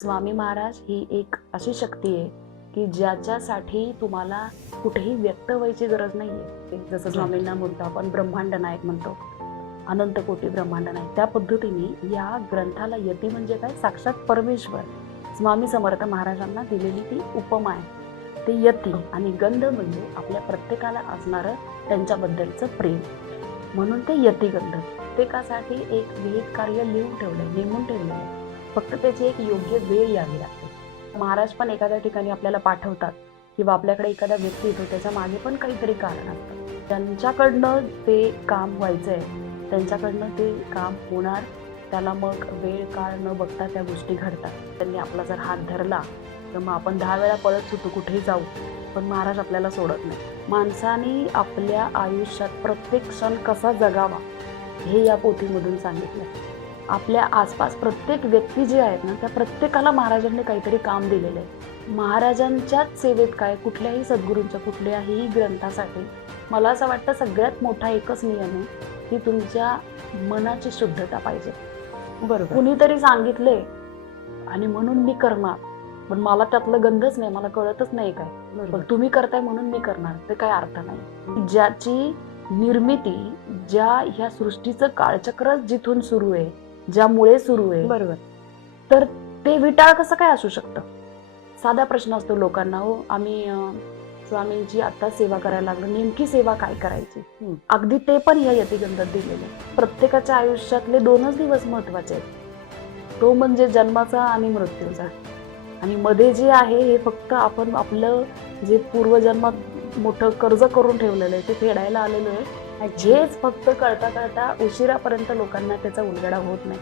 स्वामी महाराज ही एक अशी शक्ती आहे की ज्याच्यासाठी तुम्हाला कुठेही व्यक्त व्हायची गरज नाहीये. जसं स्वामींना म्हणतो आपण ब्रह्मांड नायक म्हणतो, अनंत कोटी ब्रह्मांड नायक, त्या पद्धतीने या ग्रंथाला यती म्हणजे काय, साक्षात परमेश्वर स्वामी समर्थ महाराजांना दिलेली ती उपमा आहे, ते यती. आणि गंध म्हणजे आपल्या प्रत्येकाला असणारं त्यांच्याबद्दलचं प्रेम, म्हणून ते यतिगंध. प्रत्येकासाठी एक विहित कार्य लिहून ठेवलंय, नेमून ठेवलंय, फक्त त्याची एक योग्य वेळ यावी लागते. महाराज पण एखाद्या ठिकाणी आपल्याला पाठवतात किंवा आपल्याकडे एखादा व्यक्ती येतो, त्याच्या मागे पण काहीतरी कारण असतं. त्यांच्याकडनं ते काम व्हायचंय, त्यांच्याकडनं ते काम होणार, त्याला मग वेळ काळ न बघता त्या गोष्टी घडतात. त्यांनी आपला जर हात धरला तर मग आपण 10 वेळा पळत सुटू, कुठेही जाऊ, पण महाराज आपल्याला सोडत नाही. माणसाने आपल्या आयुष्यात प्रत्येक क्षण कसा जगावा हे या पोथीमधून सांगितलं. आपल्या आसपास प्रत्येक व्यक्ती जे आहेत ना, त्या प्रत्येकाला महाराजांनी काहीतरी काम दिलेलं आहे. महाराजांच्याच सेवेत काय, कुठल्याही सद्गुरूंच्या कुठल्याही ग्रंथासाठी मला असं वाटतं सगळ्यात मोठा एकच नियम आहे की तुमच्या मनाची शुद्धता पाहिजे. बरोबर, कुणीतरी सांगितले आणि म्हणून मी करणार, पण मला त्यातलं गंधच नाही, मला कळतच नाही काय, पण तुम्ही करताय म्हणून मी करणार, ते काय अर्थ नाही. ज्याची निर्मिती, ज्या ह्या सृष्टीचं काळचक्र जिथून सुरू आहे, ज्यामुळे सुरू आहे, बरोबर, तर ते विटाळ कसं काय असू शकतं? साधा प्रश्न असतो लोकांना, हो आम्ही स्वामींची आता सेवा करायला लागलो, नेमकी सेवा काय करायची? अगदी ते पण या यतिगंधात दिलेलं आहे. प्रत्येकाच्या आयुष्यातले 2च दिवस महत्वाचे आहेत, तो म्हणजे जन्माचा आणि मृत्यूचा. आणि मध्ये जे आहे हे फक्त आपण आपलं जे पूर्वजन्मात मोठं कर्ज करून ठेवलेलं आहे ते फेडायला आलेलो आहे. हेच फक्त कळता कळता उशिरापर्यंत लोकांना त्याचा उलगडा होत नाही.